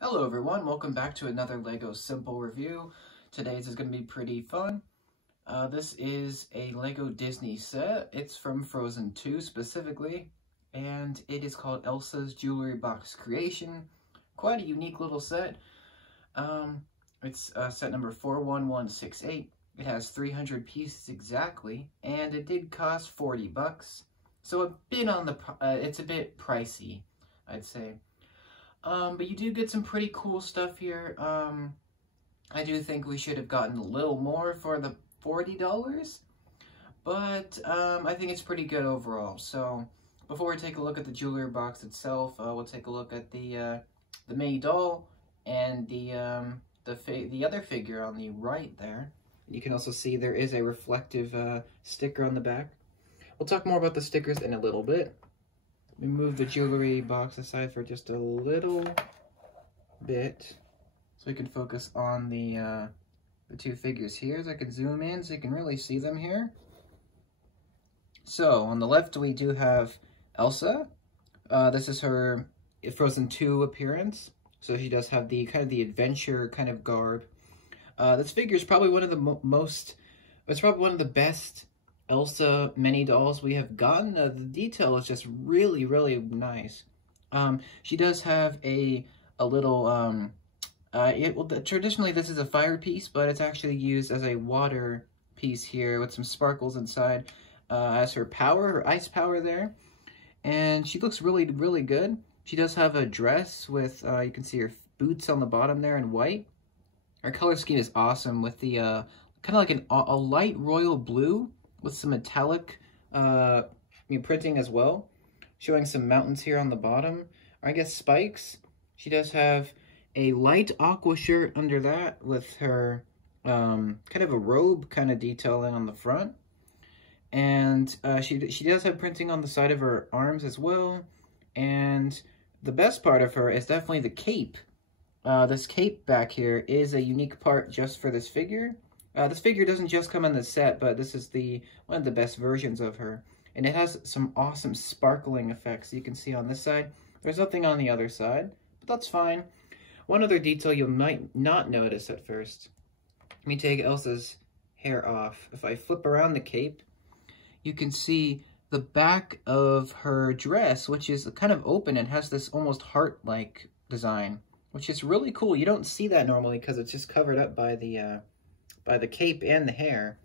Hello everyone, welcome back to another LEGO Simple review. Today's is going to be pretty fun. This is a LEGO Disney set. It's from Frozen 2 specifically, and it is called Elsa's Jewelry Box Creation. Quite a unique little set. It's set number 41168. It has 300 pieces exactly, and it did cost 40 bucks. So a bit on the, it's a bit pricey, I'd say. But you do get some pretty cool stuff here. I do think we should have gotten a little more for the $40, but I think it's pretty good overall. So before we take a look at the jewelry box itself, we'll take a look at the mini doll and the other figure on the right there. You can also see there is a reflective sticker on the back. We'll talk more about the stickers in a little bit. We move the jewelry box aside for just a little bit so we can focus on the two figures here. So I can zoom in so you can really see them here. So on the left we do have Elsa. This is her Frozen 2 appearance. So she does have the kind of the adventure kind of garb. This figure is probably one of the it's probably one of the best Elsa mini dolls we have gotten. The detail is just really, really nice. She does have a little, traditionally this is a fire piece, but it's actually used as a water piece here with some sparkles inside as her power, her ice power there. And she looks really, really good. She does have a dress with, you can see her boots on the bottom there in white. Her color scheme is awesome with the, kind of like a light royal blue with some metallic printing as well, showing some mountains here on the bottom, or I guess spikes. She does have a light aqua shirt under that with her kind of a robe kind of detailing on the front. And she does have printing on the side of her arms as well. And the best part of her is definitely the cape. This cape back here is a unique part just for this figure. This figure doesn't just come in the set, but this is one of the best versions of her. And it has some awesome sparkling effects you can see on this side. There's nothing on the other side, but that's fine. One other detail you might not notice at first. Let me take Elsa's hair off. If I flip around the cape, you can see the back of her dress, which is kind of open and has this almost heart-like design, which is really cool. You don't see that normally because it's just covered up by the cape and the hair.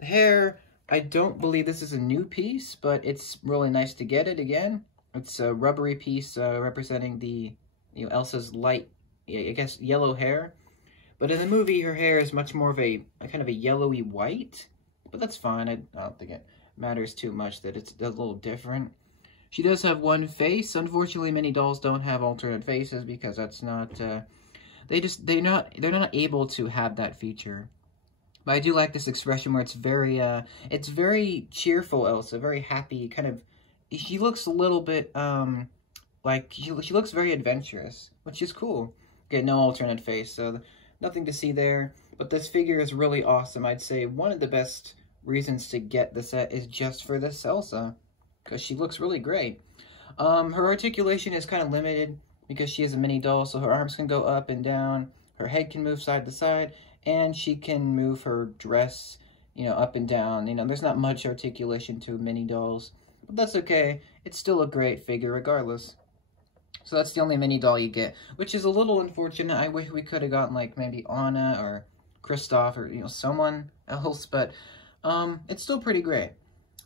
The hair, I don't believe this is a new piece, but it's really nice to get it again. It's a rubbery piece representing the, Elsa's light, I guess, yellow hair. But in the movie, her hair is much more of a kind of a yellowy white. But that's fine. I don't think it matters too much that it's a little different. She does have one face. Unfortunately, many dolls don't have alternate faces because that's not, they're not able to have that feature. But I do like this expression where it's very cheerful Elsa, very happy, kind of, she looks a little bit, like, she looks very adventurous, which is cool. Get no alternate face, so nothing to see there. But this figure is really awesome. I'd say one of the best reasons to get the set is just for this Elsa, because she looks really great. Her articulation is kind of limited because she is a mini doll, so her arms can go up and down, her head can move side to side, and she can move her dress, up and down. There's not much articulation to mini dolls, but that's okay. It's still a great figure regardless. So that's the only mini doll you get, which is a little unfortunate. I wish we could have gotten, like, maybe Anna or Kristoff or, someone else, but it's still pretty great.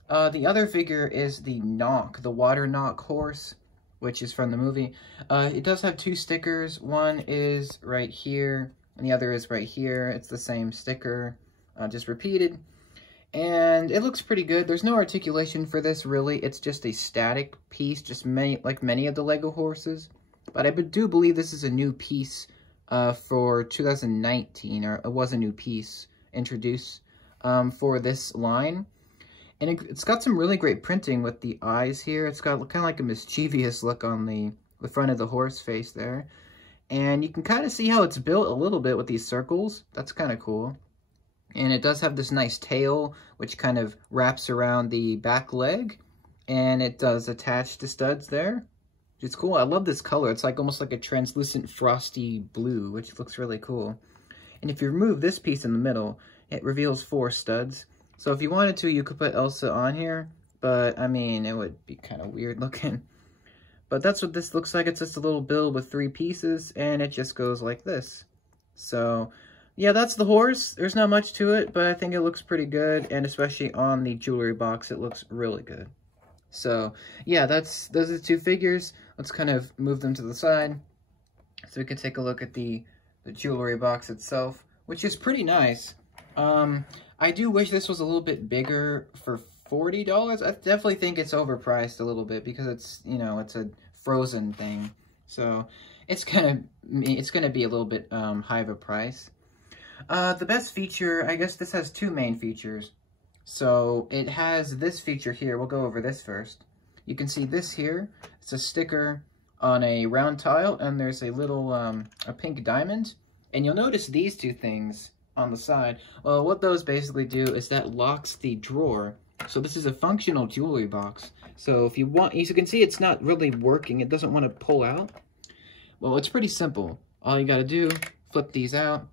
The other figure is the Knock, the Water Knock horse, which is from the movie. It does have two stickers. One is right here, and the other is right here. It's the same sticker, just repeated. And it looks pretty good. There's no articulation for this, really. It's just a static piece, just like many of the LEGO horses. But I do believe this is a new piece for 2019, or it was a new piece introduced for this line. And it's got some really great printing with the eyes here. It's got kind of like a mischievous look on the front of the horse face there. And you can kind of see how it's built a little bit with these circles. That's kind of cool. And it does have this nice tail, which kind of wraps around the back leg. And it does attach to studs there. It's cool. I love this color. It's like almost like a translucent frosty blue, which looks really cool. And if you remove this piece in the middle, it reveals 4 studs. So if you wanted to, you could put Elsa on here, but I mean, it would be kind of weird looking. But that's what this looks like. It's just a little build with 3 pieces, and it just goes like this. So yeah, that's the horse. There's not much to it, but I think it looks pretty good, and especially on the jewelry box, it looks really good. So yeah, those are the 2 figures. Let's kind of move them to the side so we can take a look at the jewelry box itself, which is pretty nice. I do wish this was a little bit bigger for $40. I definitely think it's overpriced a little bit because it's, you know, it's a Frozen thing. So it's gonna be a little bit high of a price. The best feature, I guess this has 2 main features. So it has this feature here. We'll go over this first. You can see this here. It's a sticker on a round tile, and there's a little a pink diamond. And you'll notice these 2 things on the side. Well, what those basically do is that locks the drawer. So this is a functional jewelry box. So if you want, as you can see, it's not really working. It doesn't want to pull out. Well, it's pretty simple. All you got to do, flip these out,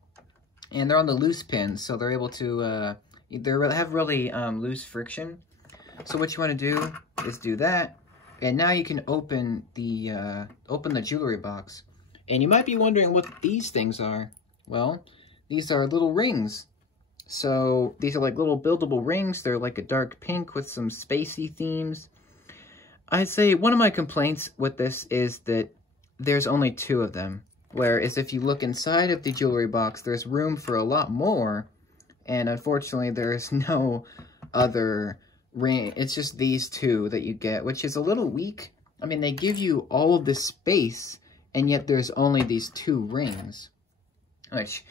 and they're on the loose pins, so they're able to they have really loose friction. So what you want to do is do that, and now you can open the jewelry box. And you might be wondering what these things are. Well, these are little rings. So these are like little buildable rings. They're like a dark pink with some spacey themes. I'd say one of my complaints with this is that there's only 2 of them. Whereas if you look inside of the jewelry box, there's room for a lot more. And unfortunately, there's no other ring. It's just these 2 that you get, which is a little weak. I mean, they give you all of this space, and yet there's only these 2 rings. Which,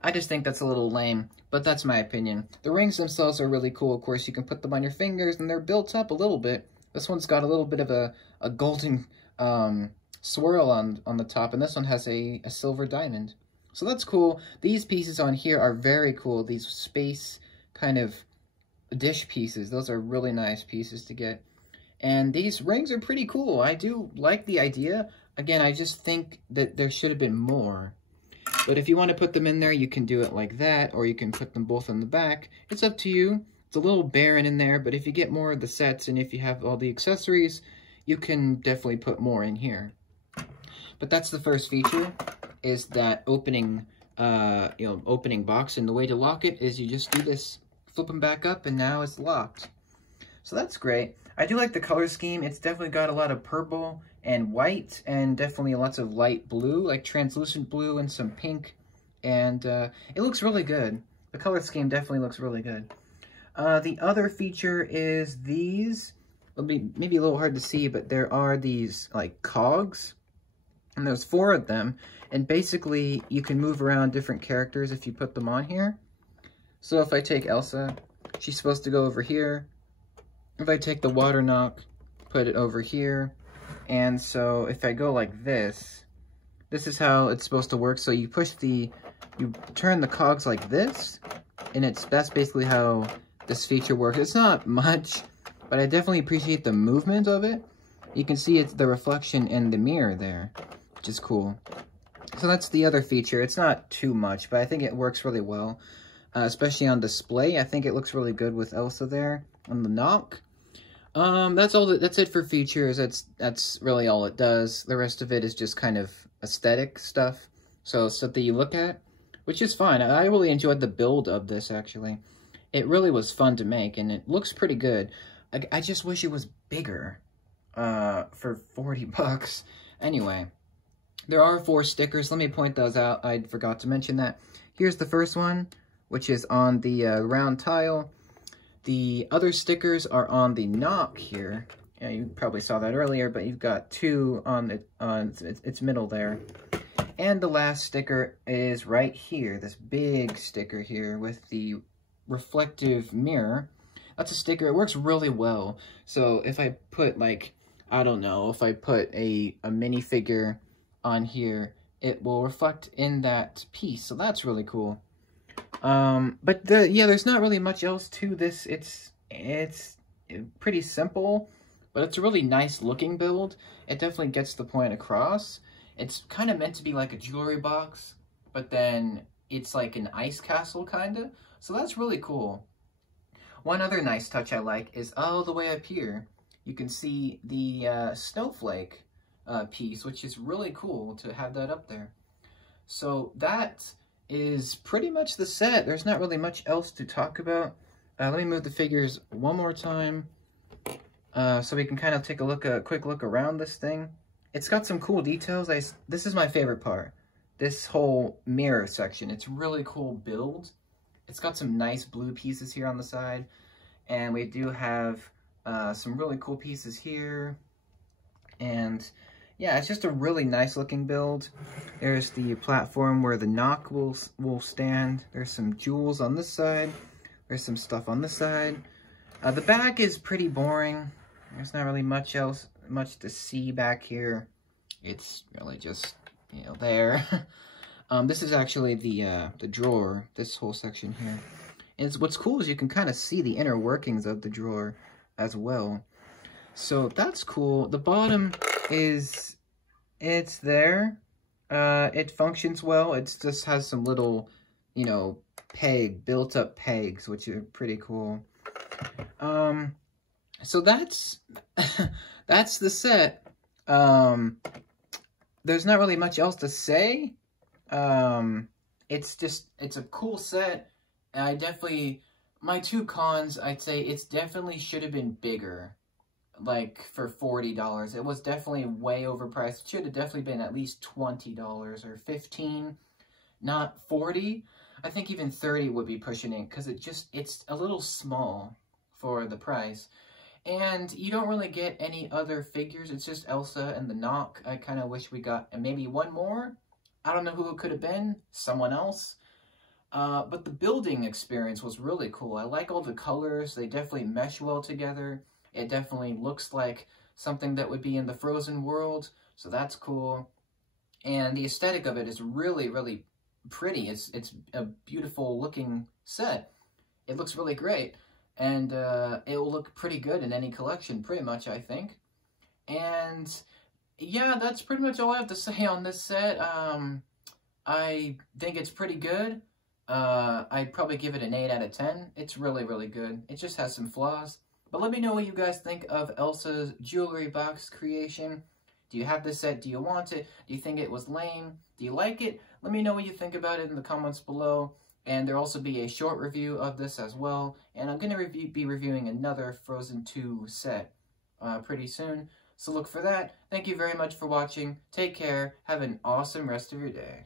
I just think that's a little lame, but that's my opinion. The rings themselves are really cool. Of course, you can put them on your fingers, and they're built up a little bit. This one's got a little bit of a golden swirl on the top, and this one has a silver diamond. So that's cool. These pieces on here are very cool. These space kind of dish pieces. Those are really nice pieces to get. And these rings are pretty cool. I do like the idea. Again, I just think that there should have been more. But if you want to put them in there, you can do it like that, or you can put them both in the back. It's up to you. It's a little barren in there, but if you get more of the sets and if you have all the accessories, you can definitely put more in here. But that's the first feature, is that opening box. And the way to lock it is you just do this, flip them back up, and now it's locked. So that's great. I do like the color scheme. It's definitely got a lot of purple and white, and definitely lots of light blue, like translucent blue and some pink. And it looks really good. The color scheme definitely looks really good. The other feature is these. It'll be maybe a little hard to see, but there are these like cogs. And there's 4 of them, and basically you can move around different characters if you put them on here. So if I take Elsa, she's supposed to go over here. If I take the water knock, put it over here. And so if I go like this is how it's supposed to work. So you turn the cogs like this, and that's basically how this feature works. It's not much, but I definitely appreciate the movement of it. You can see it's the reflection in the mirror there, which is cool. So that's the other feature. It's not too much, but I think it works really well, especially on display. I think it looks really good with Elsa there on the knock. That's it for features. That's really all it does. The rest of it is just kind of aesthetic stuff. So stuff that you look at, which is fine. I really enjoyed the build of this, actually. It really was fun to make, and it looks pretty good. I just wish it was bigger for 40 bucks. Anyway, there are 4 stickers. Let me point those out. I forgot to mention that. Here's the first one, which is on the round tile. The other stickers are on the knock here. Yeah, you probably saw that earlier, but you've got 2 on its middle there. And the last sticker is right here, this big sticker here with the reflective mirror. That's a sticker. It works really well. So if I put, like, I don't know, if I put a minifigure on here, it will reflect in that piece. So that's really cool. But yeah, there's not really much else to this. It's pretty simple, but it's a really nice looking build. It definitely gets the point across. It's kind of meant to be like a jewelry box, but then it's like an ice castle kind of. So that's really cool. One other nice touch I like is all the way up here. You can see the snowflake piece, which is really cool to have that up there. So that is pretty much the set. There's not really much else to talk about. Let me move the figures one more time so we can kind of take a quick look around this thing. It's got some cool details. This is my favorite part. This whole mirror section. It's really cool build. It's got some nice blue pieces here on the side. And we do have some really cool pieces here. And yeah, it's just a really nice looking build. There's the platform where the knock will stand. There's some jewels on this side. There's some stuff on this side. The back is pretty boring. There's not really much to see back here. It's really just, you know, there. This is actually the drawer, this whole section here. And what's cool is you can kind of see the inner workings of the drawer as well. So that's cool. The bottom it's there. It functions well. It just has some little, you know, built up pegs, which are pretty cool. So that's that's the set. There's not really much else to say. It's a cool set. My two cons, I'd say it's definitely should have been bigger. Like for $40. It was definitely way overpriced. It should have definitely been at least $20 or $15, not $40. I think even $30 would be pushing it because it's a little small for the price. And you don't really get any other figures. It's just Elsa and the Knock. I kind of wish we got maybe one more. I don't know who it could have been. Someone else. But the building experience was really cool. I like all the colors. They definitely mesh well together. It definitely looks like something that would be in the Frozen world. So that's cool. And the aesthetic of it is really, really pretty. It's a beautiful looking set. It looks really great. And it will look pretty good in any collection, pretty much, I think. And yeah, that's pretty much all I have to say on this set. I think it's pretty good. I'd probably give it an 8 out of 10. It's really, really good. It just has some flaws. But let me know what you guys think of Elsa's jewelry box creation. Do you have this set? Do you want it? Do you think it was lame? Do you like it? Let me know what you think about it in the comments below. And there'll also be a short review of this as well. And I'm going to be reviewing another Frozen 2 set pretty soon. So look for that. Thank you very much for watching. Take care. Have an awesome rest of your day.